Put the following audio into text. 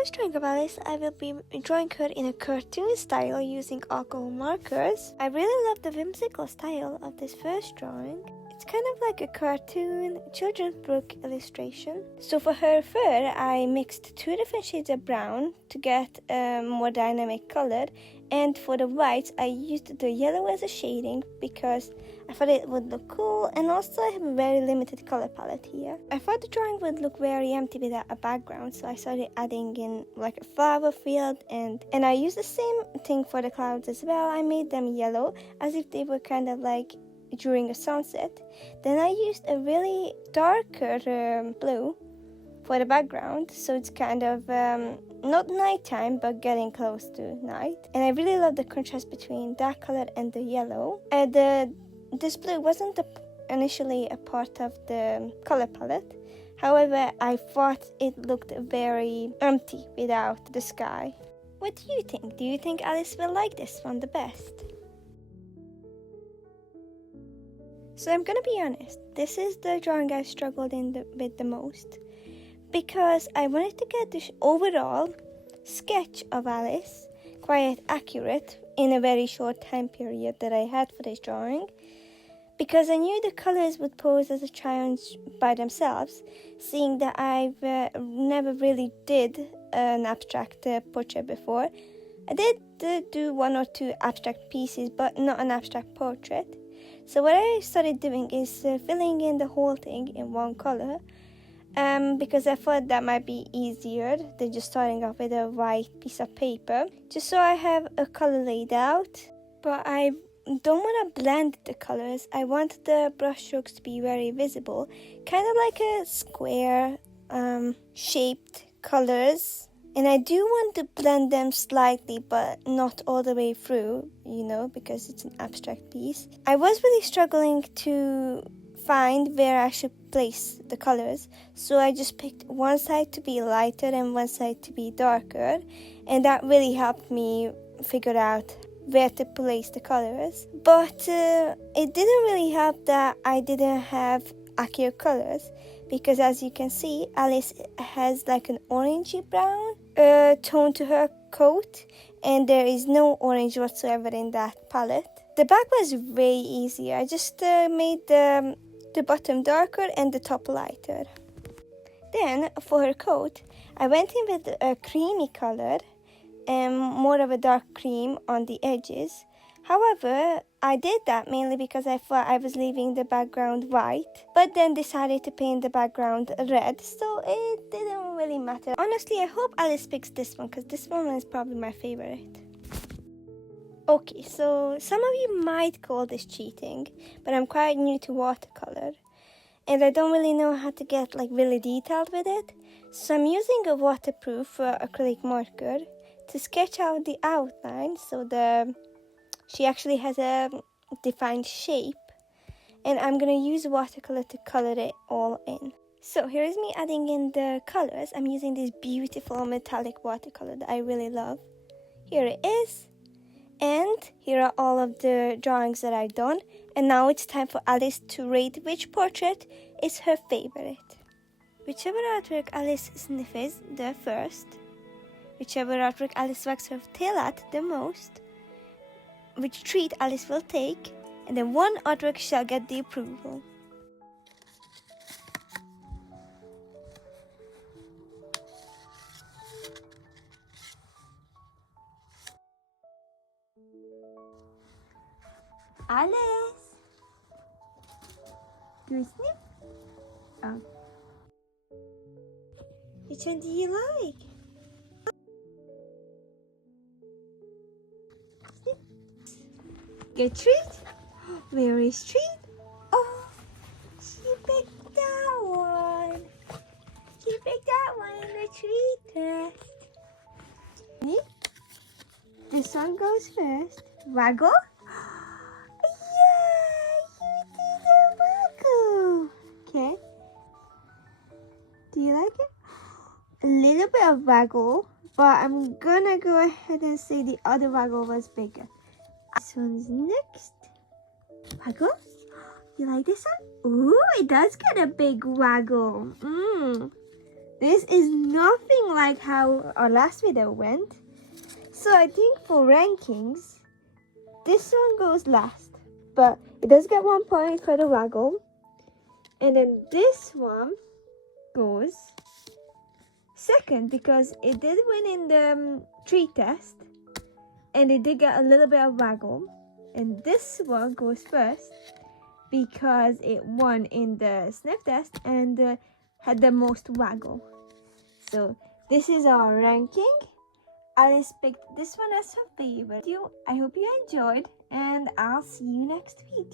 first drawing of Alice, I will be drawing her in a cartoon style using alcohol markers. I really love the whimsical style of this first drawing. It's kind of like a cartoon children's book illustration. So for her fur, I mixed 2 different shades of brown to get a more dynamic color. And for the whites, I used the yellow as a shading because I thought it would look cool, and also I have a very limited color palette here. I thought the drawing would look very empty without a background, so I started adding in like a flower field, and I used the same thing for the clouds as well. I made them yellow as if they were kind of like during a sunset. Then I used a really darker blue for the background, so it's kind of not nighttime but getting close to night. And I really love the contrast between that color and the yellow. This blue wasn't initially a part of the color palette. However, I thought it looked very empty without the sky. What do you think? Do you think Alice will like this one the best? So I'm gonna be honest, this is the drawing I struggled with the most, because I wanted to get this overall sketch of Alice quite accurate in a very short time period that I had for this drawing, because I knew the colors would pose as a challenge by themselves, seeing that I've never really did an abstract portrait before. I did do 1 or 2 abstract pieces, but not an abstract portrait. So what I started doing is filling in the whole thing in one color, because I thought that might be easier than just starting off with a white piece of paper, just so I have a color laid out. But I don't want to blend the colors. I want the brush strokes to be very visible, kind of like a square shaped colors. And I do want to blend them slightly, but not all the way through, because it's an abstract piece. I was really struggling to find where I should place the colors, so I just picked one side to be lighter and one side to be darker, and that really helped me figure out where to place the colors. But it didn't really help that I didn't have accurate colors, because as you can see, Alice has like an orangey brown tone to her coat, and there is no orange whatsoever in that palette. The back was way easier. I just made the bottom darker and the top lighter. Then for her coat, I went in with a creamy color and more of a dark cream on the edges. However, I did that mainly because I thought I was leaving the background white, but then decided to paint the background red, so it didn't really matter. Honestly, I hope Alice picks this one, because this one is probably my favorite. Okay, so some of you might call this cheating, but I'm quite new to watercolor, and I don't really know how to get really detailed with it, so I'm using a waterproof acrylic marker to sketch out the outline, so she actually has a defined shape, and I'm going to use watercolor to color it all in. So here is me adding in the colors. I'm using this beautiful metallic watercolor that I really love. Here it is, and here are all of the drawings that I've done, and now it's time for Alice to rate which portrait is her favorite. Whichever artwork Alice sniffs the first, whichever artwork Alice wags her tail at the most, which treat Alice will take, and then one artwork shall get the approval. Alice! Do you sniff? Oh. Which one do you like? Good treat? Where is treat? Oh, she picked that one. She picked that one in the treat test. This one goes first. Waggle? Yeah, you did a waggle. Okay. Do you like it? A little bit of waggle, but I'm gonna go ahead and say the other waggle was bigger. This one's next. Waggle? You like this one? Ooh, it does get a big waggle. This is nothing like how our last video went. So I think for rankings, this one goes last. But it does get 1 point for the waggle. And then this one goes second because it did win in the tree test. And it did get a little bit of waggle. And this one goes first because it won in the sniff test and had the most waggle. So this is our ranking. Alice picked this one as her favorite. I hope you enjoyed, and I'll see you next week.